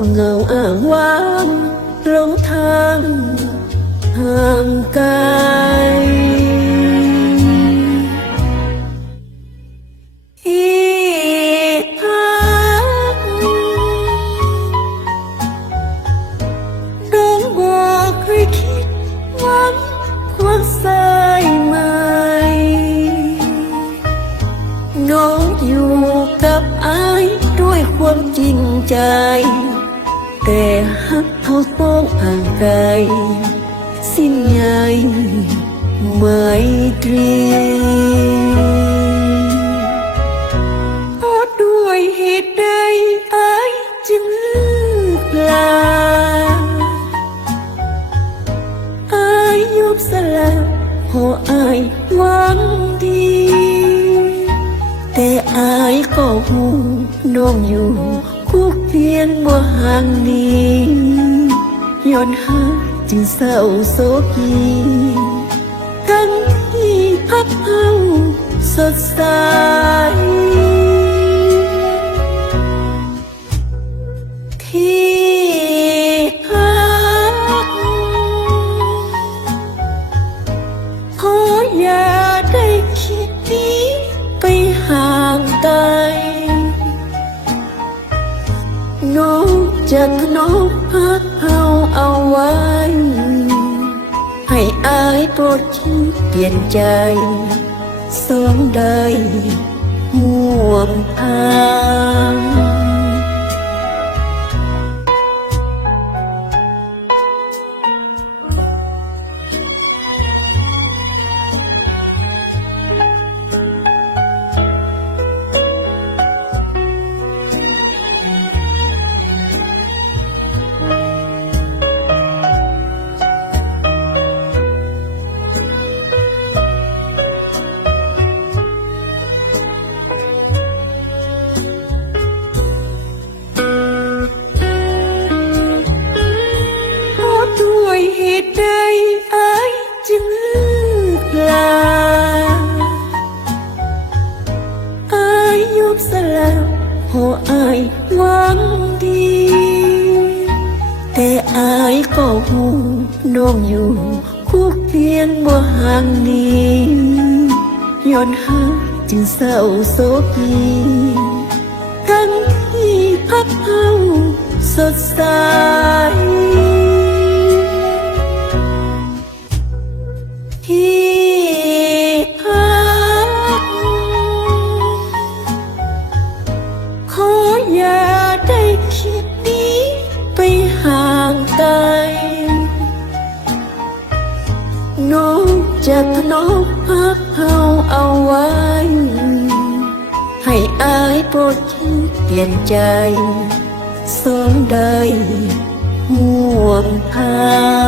องเหงาอ้างว้างหลงทางห่างไกลที่พักน้องบอกเคยคิดหวังควงสายไหมน้องอยู่กับอายด้วยความจริงใจแต่ฮักเขาต้องห่างไกลสิ้นใยไมตรีเพราะด้วยเหตุใดอายจึงเลือกลาอายยอมสละเพราะอายหวังดีแต่อายก็หูน้องอยู่คู่เพียงบ่ห่างนี้ย้อนหาจึงเศร้าโศกีทั้งที่พักเฮาสดใสที่พักขออย่าได้คิดหนีไปห่างไกลน้องจะถนอมพักเฮาเอาไว้ให้อายโปรดคิดเปลี่ยนใจสองได้ห่วงทางเหตุใดอายจึงเลือกลาอายยอมสละเพราะอายหวังดีแต่อายก็หูน้องอยู่คู่เพียงบ่ห่างนี้ย้อนหาจึงเศร้าโศกีทั้งที่พักเฮาสดใสที่พักขออย่าได้คิดหนีไปห่างไกลน้องจะถนอมพักเฮาเอาไว้ให้อายโปรดคิดเปลี่ยนใจสองได้ห่วงทาง